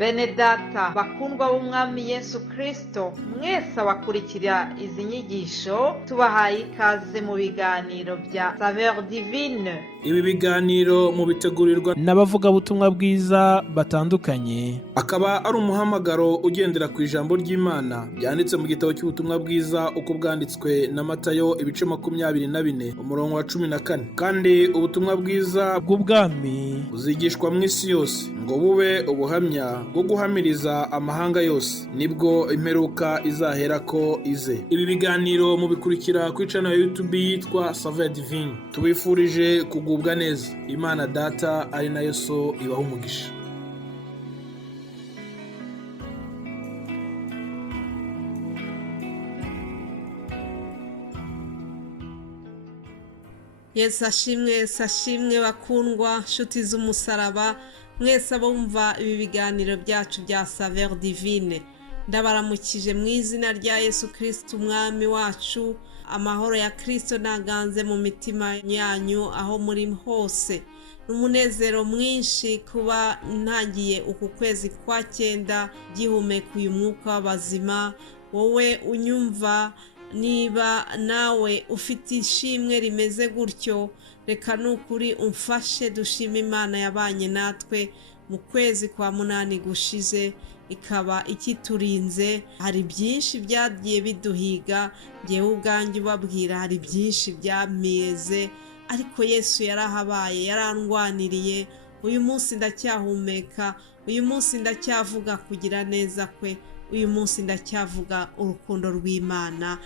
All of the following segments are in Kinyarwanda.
Bene data bakundwa b'umwami Yesu Kristo, mwese abakurikira izi nyigisho tubahaye ikaze mu biganiro bya Saveur Divine. Ibi biganiro mu bitegurirwa n'abavugabutumwa bwiza batandukanye, akaba ari umuhamagaro ugendera ku ijambo ry'Imana byanditse mu gitabo cy'ubutumwa bwiza uko bwanditswe na Matayo ibice 24 umurongo wa 14. Kandi ubutumwa bwiza bw'ubwami buzigishwa mu isi yose ngo bube ubuhamya bwo guhamiriza amahanga yose, nibwo imperuka izaherako ize. Ibi biganiro mubikurikira ku channel ya YouTube yitwa Saveur Divine. Tubifurije kugubwa neza. Imana Data ari nayo So ibaha umugisha. Yesu ashimwe bakundwa nshuti z'umusaraba, mwese abumva ibi biganiro byacu bya Saveur Divine. Ndabaramukije mu izina rya Yesu Kristo umwami wacu. Amahoro ya Kristo naganze mu mitima yanyu aho muri hose. N'umunezero mwinshi kuba ntangiye uku kwezi kwa 9 gihumeka uyu mwuka w'abazima. Wowe unyumva, niba nawe ufite ishimwe rimeze gutyo, reka nukuri umfashe dushima Imana yabanye natwe mu kwezi kwa 8 gushize, ikaba ikiturinze. Hari byinshi byagiye biduhiga, ngewe ubwanjye ubabwira hari byinshi byameze, ariko Yesu yarahabaye, yarandwaniriye. Uyu munsi ndacyahumeka, uyu munsi ndacyavuga kugira neza kwe, uyu munsi ndacyavuga urukundo rw'Imana.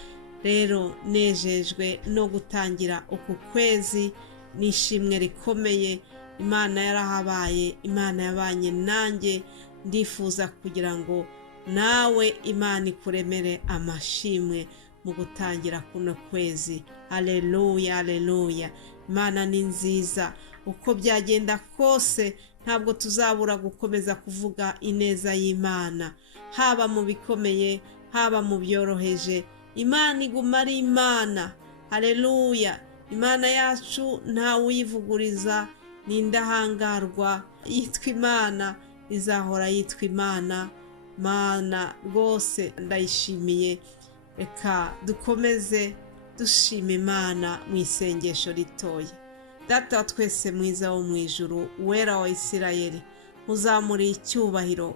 Rero nejejwe no gutangira uku kwezi nishimwe rikomeye. Imana yarahabaye, Imana yabanye nanjye. Ndifuza kugira ngo nawe Imana ikuremere amashimwe mu gutangira kuno kwezi. Haleluya, haleluya. Imana ni nziza. Uko byagenda kose ntabwo tuzabura gukomeza kuvuga ineza y'Imana, haba mu bikomeye haba mu byoroheje. Imana iguma ari Imana. Haleluya. Imana yacu ntawe uyivuguriza, ni indahangarwa, yitwa Imana, izahora yitwa Imana. Mana rwose ndayishimiye. Reka dukomeze dushima Imana mu isengesho ritoya. Data wa twese mwiza wo mu ijuru, uwera wa Isirayeli, muzamuri icyubahiro,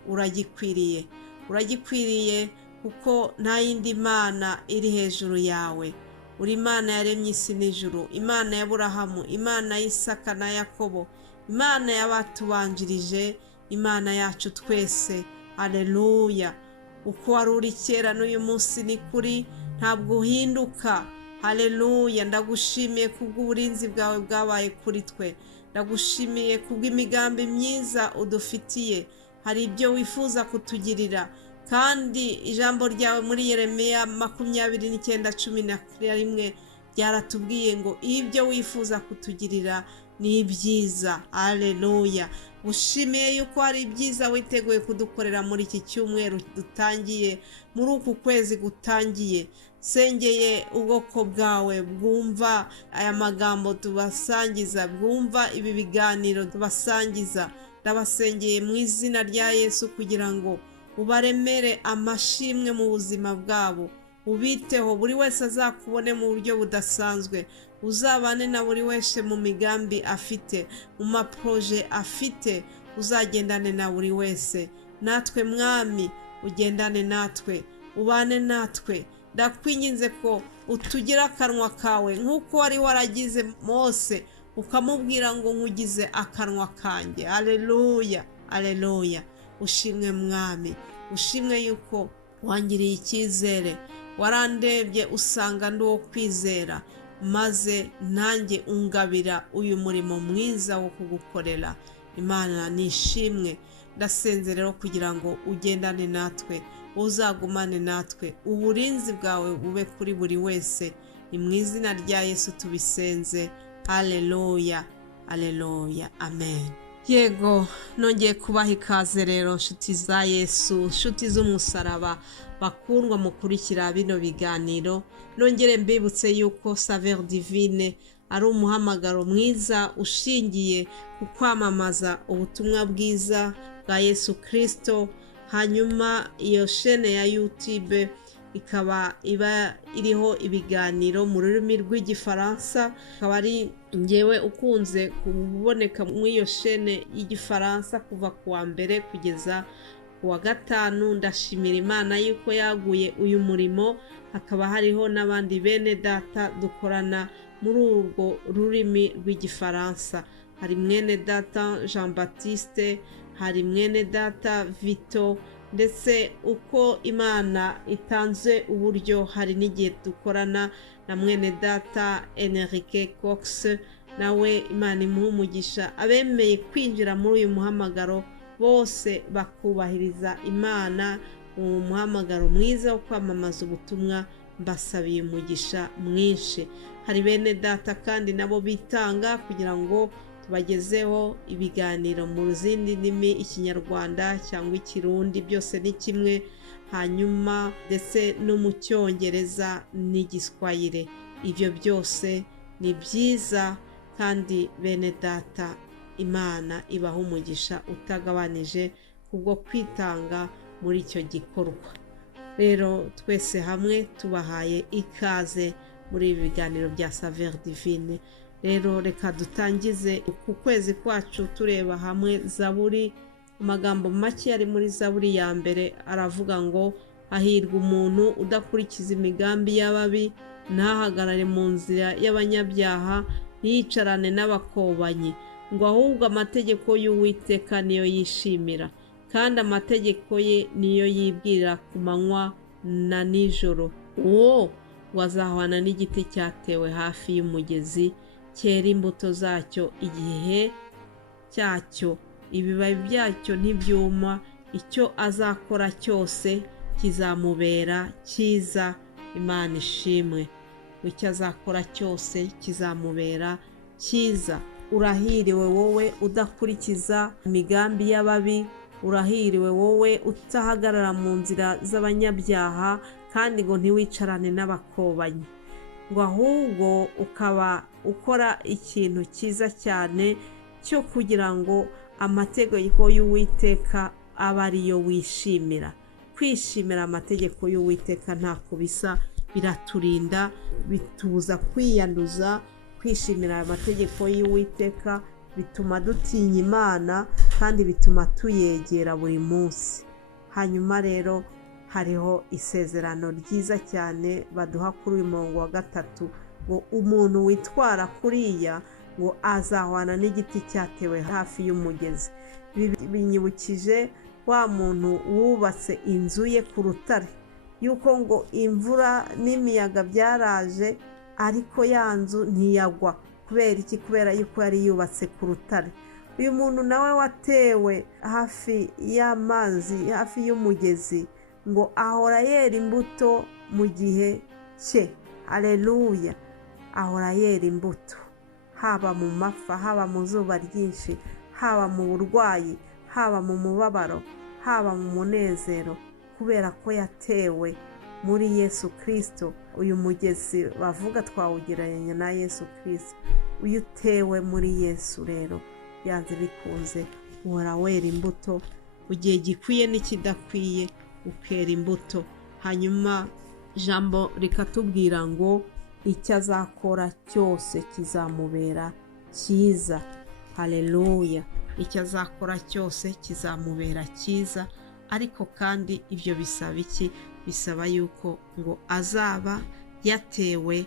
uragikwiriye kuko nta yindi Mana iri hejuru yawe. Uri Imana yaremye isi n'ijuru, Imana ya Aburahamu, Imana y'Isaka na Yakobo, Imana y'abatubanjirije, Imana yacu twese. Haleluya. Uko wari uri kera n'uyu munsi ni kuri, ntabwo uhinduka. Haleluya. Ndagushimiye kubw'uburinzi bwawe bwabaye kuri twe, ndagushimiye kubw'imigambi myiza udufitiye. Hari ibyo wifuza kutugirira, kandi ijambo ryawe muri Yeremiya 29:11 ryaratubwiye ngo ibyo wifuza kutugirira ni byiza. Haleluya. Ushimiye yuko hari ibyiza witeguye kudukorera muri iki cyumweru dutangiye, muri uku kwezi gutangiye. Sengeye ubwoko bwawe bwumva aya magambo tubasangiza, bwumva ibi biganiro tubasangiza. Ndabasengeye mu izina rya Yesu kugira ngo ubaremere amashimwe mu buzima bwabo, ubiteho. Buri wese azakubone mu buryo budasanzwe, uzabane na buri wese mu migambi afite, mu maproje afite, uzagendane na buri wese. Natwe Mwami ugendane natwe, ubane natwe. Ndakwinginze ko utugira akanwa kawe nk'uko wari waragize Mose ukamubwira ngo nkugize akanwa kanjye. Haleluya, haleluya. Ushimwe Mwami, ushimwe yuko wangiriye icyizere, warandebye usanga ndi uwo kwizera, maze nanjye ungabira uyu murimo mwiza wo kugukorera. Imana nishimwe. Ndasenze rero kugira ngo ugendane natwe, uzagumane natwe, uburinzi bwawe bube kuri buri wese. Ni mu izina rya Yesu tubisenze. Haleluya, haleluya, amen. Yego, nongeye kubaha ikaze rero nshuti za Yesu, nshuti z'umusaraba bakundwa mukurikira bino biganiro. Nongere mbibutse yuko Saveur Divine ari umuhamagaro mwiza ushingiye ku kwamamaza ubutumwa bwiza, bwa Yesu Kristo. Hanyuma iyo shene ya YouTube ikaba iba iriho ibiganiro mu rurimi rw'igifaransa, akaba ari ngewe ukunze kuboneka muri iyo shene y'igifaransa kuva ku wa mbere kugeza ku wa gatanu. Ndashimira Imana yuko yaguye uyu murimo, hakaba hariho n'abandi bene data dukorana muri urwo rurimi rw'igifaransa. Hari mwene data Jean Baptiste, hari mwene data Vito, ndetse uko Imana itanze uburyo hari n'igihe dukorana na mwene data Enrique Cox, nawe Imana imuha umugisha. Abemeye kwinjira muri uyu muhamagaro bose bakubahiriza Imana mu muhamagaro mwiza wo kwamamaza ubutumwa, mbasabiye umugisha mwinshi. Hari bene data kandi nabo bitanga kugira ngo tubagezeho ibiganiro mu zindi ndimi, Ikinyarwanda cyangwa Ikirundi, byose ni kimwe, hanyuma ndetse no mu Cyongereza n'Igiswahili. Ibyo byose ni byiza, kandi bene data Imana ibaha umugisha utagabanije kubwo kwitanga muri icyo gikorwa. Rero twese hamwe tubahaye ikaze muri ibi biganiro bya Saveur Divine. Rero reka dutangize ku kwezi kwacu tureba hamwe Zaburi. Amagambo make ari muri Zaburi ya mbere aravuga ngo hahirwa umuntu udakurikiza imigambi y'ababi, ntahagarare mu nzira y'abanyabyaha, ntiyicarane n'abakobanyi, ngo ahubwo amategeko y'Uwiteka niyo yishimira, kandi amategeko ye niyo yibwira ku manywa na nijoro. Uwo wazahwana n'igiti cyatewe hafi y'umugezi, cyera imbuto zacyo igihe cyacyo, ibibabi byacyo ntibyuma. Icyo azakora cyose kizamubera cyiza. Imana ishimwe. Icyo azakora cyose kizamubera cyiza. Urahiriwe wowe udakurikiza imigambi y'ababi, urahiriwe wowe utahagarara mu nzira z'abanyabyaha, kandi ngo ntiwicarane n'abakobanyi, ngo ahubwo ukaba ukora ikintu cyiza cyane cyo kugira ngo amategeko y'Uwiteka abe ariyo wishimira. Kwishimira amategeko y'Uwiteka ntako bisa, biraturinda, bitubuza kwiyanduza. Kwishimira amategeko y'Uwiteka bituma dutinya Imana, kandi bituma tuyegera buri munsi. Hanyuma rero hariho isezerano ryiza cyane baduha kuri uyu murongo wa 3, ngo umuntu witwara kuriya ngo azahwana n'igiti cyatewe hafi y'umugezi. Binyibukije wa muntu wubatse inzu ye ku rutare, yuko ngo imvura n'imiyaga byaraje, ariko ya nzu ntiyagwa. Kubera iki? Kubera yuko yari yubatse ku rutare. Uyu muntu nawe watewe hafi y'amazi, hafi y'umugezi, ngo ahora yera imbuto mu gihe cye. Haleluya! Ahora yera imbuto, haba mu mapfa, haba mu zuba ryinshi, haba mu burwayi, haba mu mubabaro, haba mu munezero, kubera ko yatewe muri Yesu Kristo. Uyu mugezi bavuga twawugereranya na Yesu Kristo. Uyu utewe muri Yesu rero byanze bikunze uhora wera imbuto, mu gihe gikwiye n'ikidakwiye ukera imbuto. Hanyuma ijambo rikatubwira ngo icyo azakora cyose kizamubera cyiza. Haleluya! Icyo azakora cyose kizamubera cyiza. Ariko kandi ibyo bisaba iki? Bisaba yuko ngo azaba yatewe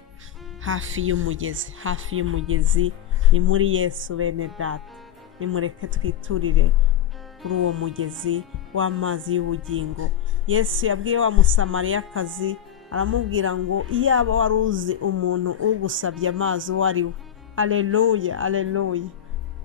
hafi y'umugezi. Hafi y'umugezi ni muri Yesu. Bene data, nimureke twiturire kuri uwo mugezi w'amazi y'ubugingo. Yesu yabwiye wa Musamariyakazi, aramubwira ngo iyaba wari uzi umuntu ugusabye amazi uwo ari we. Haleluya! Haleluya!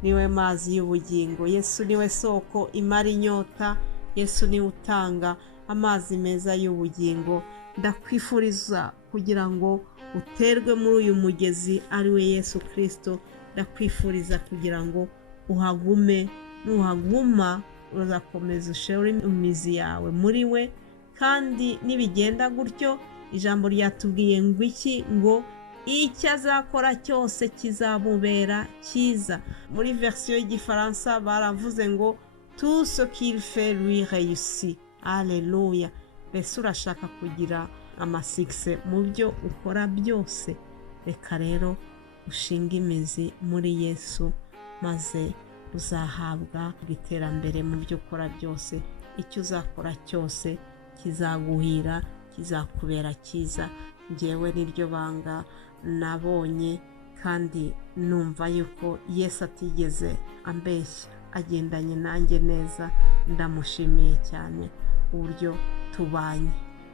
Niwe mazi y'ubugingo. Yesu niwe soko imara inyota. Yesu niwe utanga amazi meza y'ubugingo. Ndakwifuriza kugira ngo uterwe muri uyu mugezi ari we Yesu Kristo. Ndakwifuriza kugira ngo uhagume. Nuhaguma uzakomeza ushere imizi yawe muri we. Kandi nibigenda gutyo, ijambo ryatubwiye ngo iki? Ngo icyo azakora cyose kizamubera cyiza. Muri version y'igifaransa baravuze ngo tout ce qu'il fait lui réussit. Alléluia. Mbese urashaka kugira amasikise mu byo ukora byose, reka rero ushinga imizi muri Yesu, maze uzahabwa iterambere mu byo ukora byose. Icyo uzakora cyose kizaguhira, kizakubera cyiza. Njyewe niryo banga nabonye, kandi numva yuko Yesu atigeze ambeshya, agendanye nanjye neza. Ndamushimiye cyane uburyo tubanye.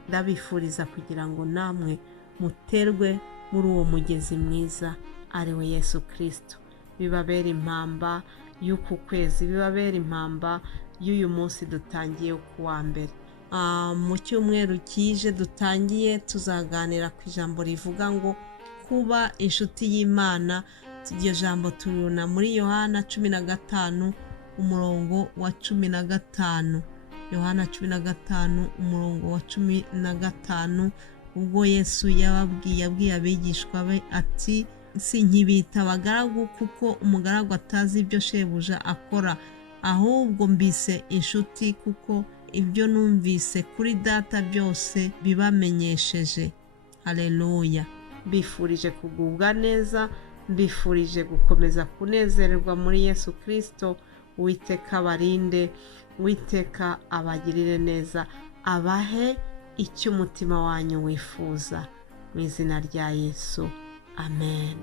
Ndabifuriza kugira ngo namwe muterwe muri uwo mugezi mwiza ari we Yesu Kristo. Bibabera impamba y'uku kwezi, bibabera impamba y'uyu munsi dutangiye ku wa mbere. Mu cyumweru kije dutangiye tuzaganira ku ijambo rivuga ngo kuba inshuti y'Imana. Iryo jambo turibona muri Yohana 15 umurongo wa 15. Yohana 15 umurongo wa 15, ubwo Yesu yabwiye abigishwa be ati, sinkibita abagaragu kuko umugaragu atazi ibyo shebuja akora, ahubwo mbise inshuti kuko ibyo numvise kuri data byose bibamenyesheje. Haleluya. Mbifurije kugubwa neza, mbifurije gukomeza kunezererwa muri Yesu Kristo. Uwiteka abarinde, Uwiteka abagirire neza, abahe icyo umutima wanyu wifuza, mu izina rya Yesu. Amen.